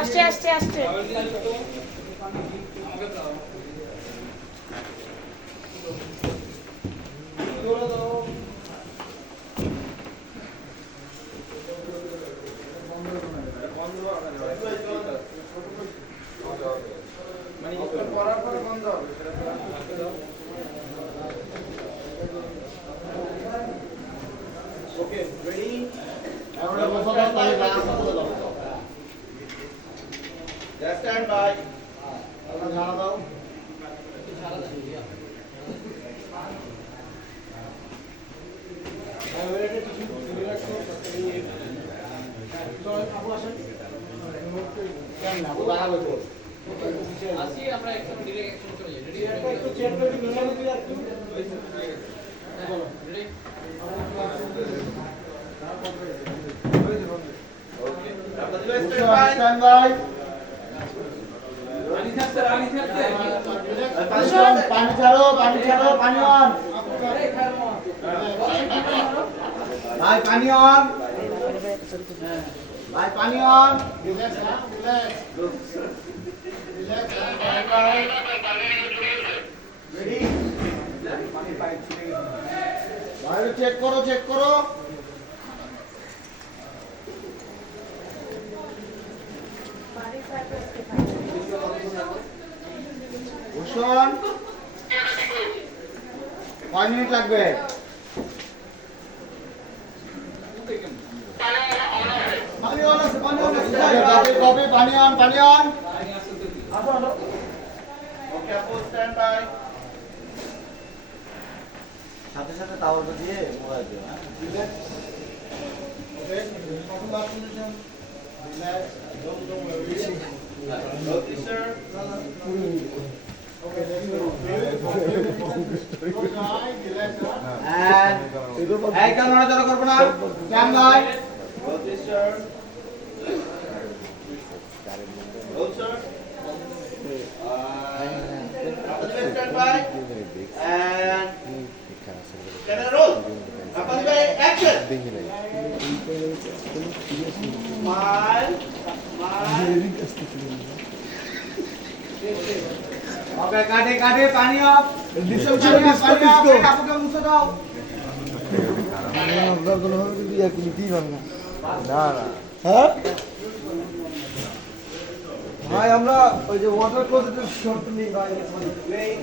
আসছে আসছে আসছে। পড়ার পরে বন্ধ হবে। Okay ready. Just stand by. আমরা ঝাড়া দাও। আপু আসেন। কেন না? ও দাঁড়াবে তো। আসি আমরা একদম ডিরেক্ট অ্যাকশন চলে যাই। রেডি? একটু চেক করে দিন, নিয়ে নিন একটু। বলো রেডি? ওকে। আপনাদের স্ট্যান্ড বাই। পানি থাকতে পানি থাকতে। পানি ছাড়ো, পানি ছাড়ো, পানি অন। ভাই পানি অন। ভাই পানি অন। রিল্যাক্স না, relax. Relax, stand by. Ready? পানি পাইপ ছিঁড়ে গেছে। বাইরে চেক করো, চেক করো। ভূষণ 5 মিনিট লাগবে। পানি অন আছে, পানি অন আছে। কপি পানি অন, পানি অন। আসো আসো। ওকে আপু স্ট্যান্ড বাই। সাথে সাথে টাওয়ারটা দিয়ে মোবাইল দিও। হ্যাঁ ওকে কখন বাদ শুনেছেন? Relax, don't don't okay sir. Okay, let's go. এই কারণে নড়াচড়া করবো না। Stand by. Okay sir. Roll, sir. Stand by. And camera roll. Appan by action. Smile. Okay, काटे पानी आप. आपको मुझसे दाओ. না না হ্যাঁ ভাই আমরা ওই যে ওয়াটার ক্লোজেটের শর্ট নিই ভাই প্লেইং